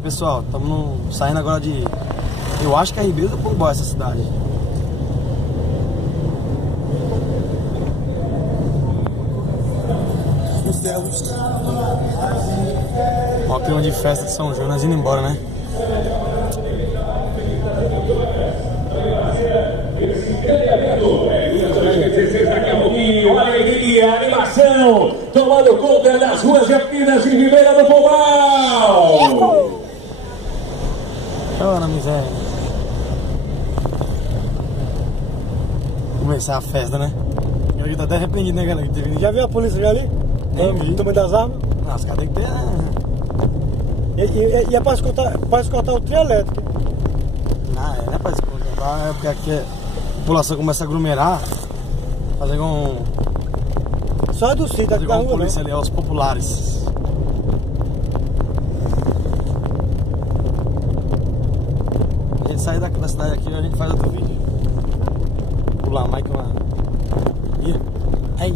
Aí pessoal, estamos saindo agora de... Eu acho que é Ribeiro do Pombal essa cidade. Ó, o clima de festa de São João, nós indo embora, né? Daqui a pouquinho, a alegria, a animação, tomando conta das ruas e avenidas de Ribeira do Pombal. Ô, na miséria. Começar a festa, né? Eu tô até arrependido, né, galera? Já viu a polícia já ali? Nem vi. O tamanho das armas? Não, os caras tem que ter, né? E é pra escoltar o trio elétrico. Não é pra escutar, é porque aqui a população começa a aglomerar, fazer igual Só do sítio, aqui da rua, polícia ali, aos populares. A gente sai da cidade aqui e a gente faz outro vídeo. Pular mais que uma... Ih, aí,